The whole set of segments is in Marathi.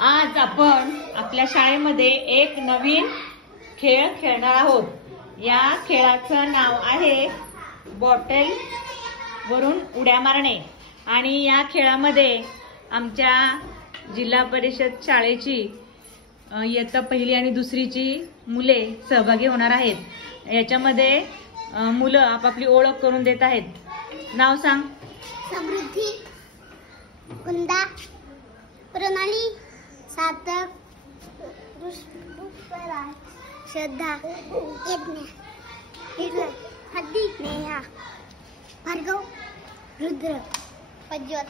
आज आपण आपल्या शाळेमध्ये एक नवीन खेळ खेळणार आहोत। या खेळाचं नाव आहे बॉटल वरून उड्या मारणे। आणि या खेळामध्ये आमच्या जिल्हा परिषद शाळेची इयत्ता पहिली आणि दुसरीची मुले सहभागी होणार आहेत। याच्यामध्ये मुलं आपापली ओळख करून देत आहेत। नाव सांग। समृद्धी, कुंदा, प्रणाली, सार्थक, पुष्पराज, श्रद्धा, यज्ञ, हार्दिक, नेहा, भार्गव, रुद्र, प्रज्वल।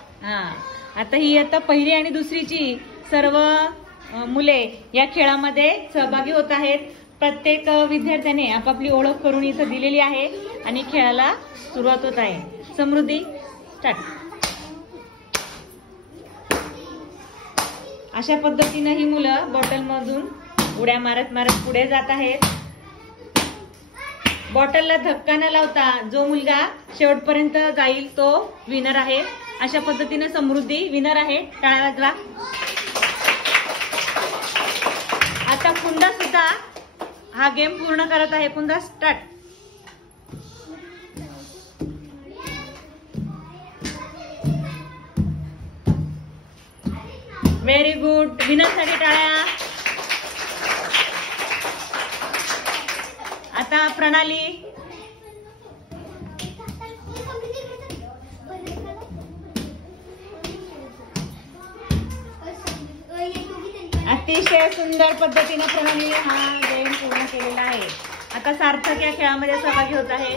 आता ही आता पहिली आणि दुसरीची सर्व मुले या खेळामध्ये सहभागी होत आहेत। प्रत्येक विद्यार्थ्याने आपापली ओळख करून इथं दिलेली आहे आणि खेळाला सुरुवात होत आहे। समृद्धी, स्टार्ट। अशा पद्धतीने ही मुलं बॉटल मधून उड्या मारत मारत पुढे जात आहेत। बॉटलला धक्का न लावता जो मुलगा शेवटपर्यंत जाईल तो विनर आहे। अशा पद्धतीने समृद्धी विनर आहे। टाळ्या वाजवा। आता कुंदा सुद्धा हा गेम पूर्ण करत आहे। कुंदा, स्टार्ट। व्हेरी गुड, विनर साठी टाळ्या। आता प्रणाली, अतिशय सुंदर पद्धतीने प्रणाली हा गेम पूर्ण केलेला आहे। आता सार्थक या खेळामध्ये सहभागी होत आहे।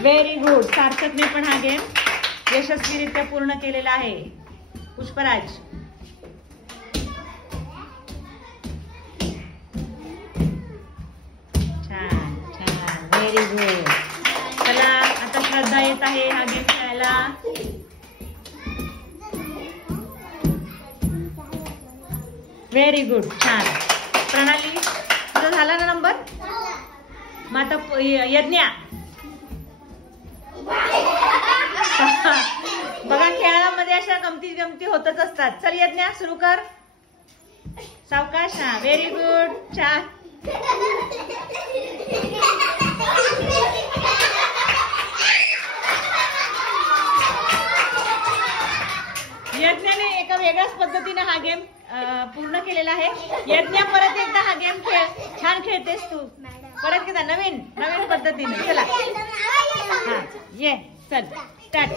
व्हेरी गुड, सार्थकने पण हा गेम यशस्वीरित्या पूर्ण केलेला आहे। पुष्पराज, छान छान, व्हेरी गुड। चला आता श्रद्धा येत आहे हा गेम खेळायला। व्हेरी गुड, छान। प्रणाली, तुझा झाला ना नंबर? मग आता यज्ञ, बघा खेळामध्ये अशा गमती होतच असतात। चल यज्ञ, सुरू कर। सावकाश। व्हेरी गुड, छान। यज्ञाने एका वेगळ्याच पद्धतीने हा गेम पूर्ण केलेला आहे। यज्ञ, परत एकदा हा गेम खेळ, छान खेळतेस तू। परत एकदा नवीन पद्धतीने। चला हा, ये, चल, स्टार्ट।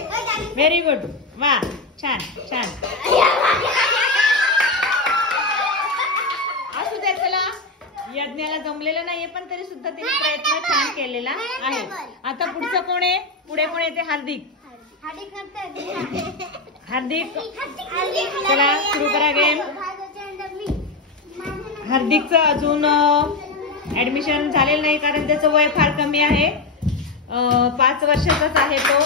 व्हेरी गुड, वा, छान छान। असू दे, चला यज्ञाला जमलेलं नाहीये पण तरी सुद्धा तिने प्रयत्न छान केलेला आहे। आता पुढचं कोण आहे? पुढे कोण येते? हार्दिक। हार्दिक, चला सुरू करा गेम। हार्दिकचं अजून ऍडमिशन झालेलं नाही कारण त्याचं वय फार कमी आहे। 5 वर्षाचाच आहे तो।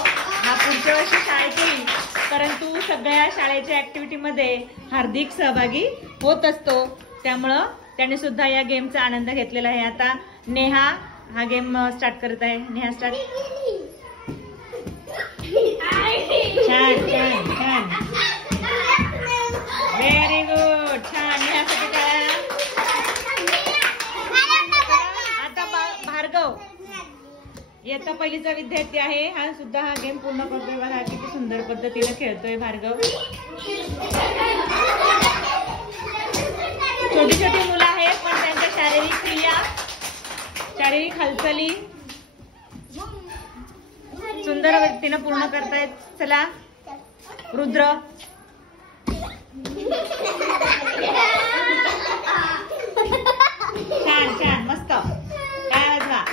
हा पुढच्या वर्षी शाळेत येईल, परंतु सगळ्या शाळेच्या ऍक्टिव्हिटी मध्ये हार्दिक सहभागी होत असतो, त्यामुळं त्याने सुद्धा या गेमचा आनंद घेतलेला आहे। आता नेहा हा गेम स्टार्ट करत आहे। नेहा, स्टार्ट। छान छान छान, व्हेरी गुड, छान। नेहासाठी टाळ्या। आता भार्गव इयत्ता पहिलीचा विद्यार्थी आहे। हा सुद्धा हा गेम पूर्ण करतोय। बघा किती सुंदर पद्धतीने खेळतोय भार्गव। छोटी छोटी मुलं आहेत पण त्यांच्या शारीरिक क्रिया, शारीरिक हालचाली सुंदर व्यक्तीने पूर्ण करतायत। चला रुद्र, छान छान, मस्त। काय वाजवा।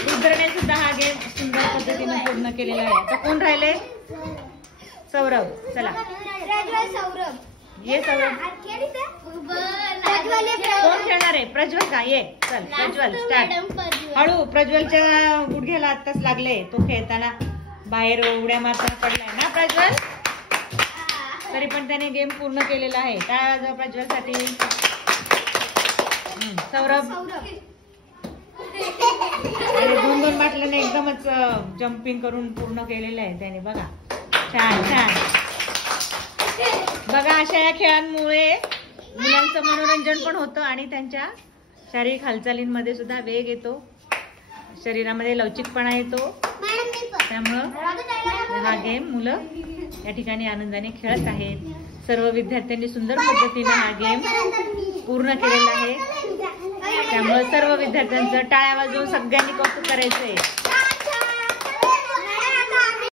रुद्रने सुद्धा हा गेम सुंदर पद्धतीने पूर्ण केलेला आहे। आता कोण राहिले? सौरभ, चला ये सौरभ। कोण खेळणार आहे? प्रज्वल का? ये, चल प्रज्वल, स्टार्ट। हळू, प्रज्वलच्या गुडघ्याला आत्ताच लागले, तो खेळताना बाहेर उड्या मारताना पडलाय ना प्रज्वल, तरी पण त्याने गेम पूर्ण केलेला आहे। टाळ्या वाजवा प्रज्वलसाठी। सौरभ, आणि 2-2 बाटल्याने एकदमच जम्पिंग करून पूर्ण केलेलं आहे त्याने. बघा छान छान. बघा अशा या खेळांमुळे मुलांचं मनोरंजन पण होतं आणि त्यांच्या शारीरिक हालचालींमध्ये सुद्धा वेग येतो, शरीरामध्ये लवचिकपणा येतो. त्यामुळं हा गेम मुलं या ठिकाणी आनंदाने खेळत आहेत. सर्व विद्यार्थ्यांनी सुंदर पद्धतीने हा गेम पूर्ण केलेला आहे. त्यामुळे सर्व विद्यार्थ्यांचं टाळ्या वाजवून सगळ्यांनी कौतुक करायचंय.